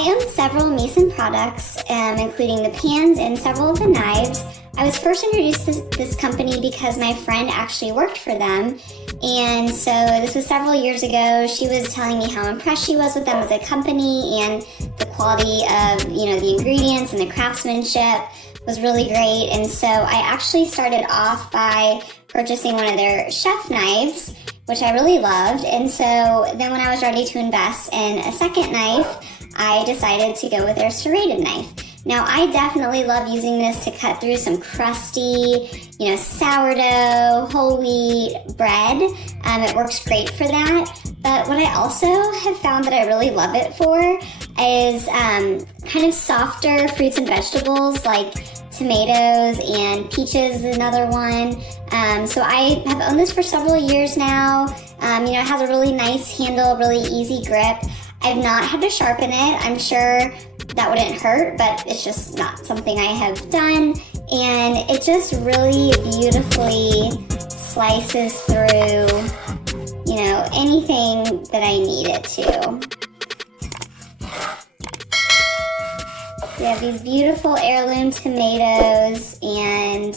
I own several Mason products, including the pans and several of the knives. I was first introduced to this company because my friend actually worked for them, and so this was several years ago. She was telling me how impressed she was with them as a company, and the quality of, the ingredients and the craftsmanship was really great. And so I actually started off by purchasing one of their chef knives, which I really loved. And so then when I was ready to invest in a second knife, I decided to go with their serrated knife. Now, I definitely love using this to cut through some crusty, sourdough, whole wheat bread. It works great for that. But what I also have found that I really love it for is kind of softer fruits and vegetables, like tomatoes and peaches is another one. So I have owned this for several years now. It has a really nice handle, really easy grip. I've not had to sharpen it. I'm sure that wouldn't hurt, but it's just not something I have done. And it just really beautifully slices through, anything that I need it to. We have these beautiful heirloom tomatoes, and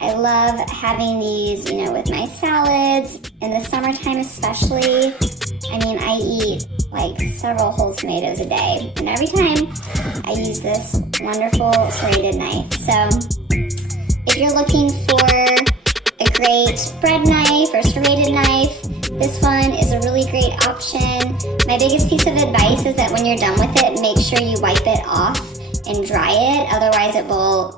I love having these, with my salads in the summertime especially. I eat like several whole tomatoes a day, and every time I use this wonderful serrated knife. So if you're looking for a great bread knife or serrated knife, this one is a really great option. My biggest piece of advice is that when you're done with it, make sure you wipe it off and dry it. Otherwise it will,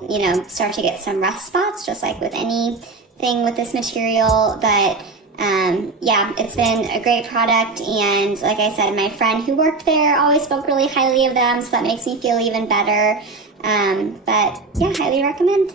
start to get some rust spots, just like with anything with this material. But it's been a great product, and like I said, my friend who worked there always spoke really highly of them, so that makes me feel even better. Highly recommend.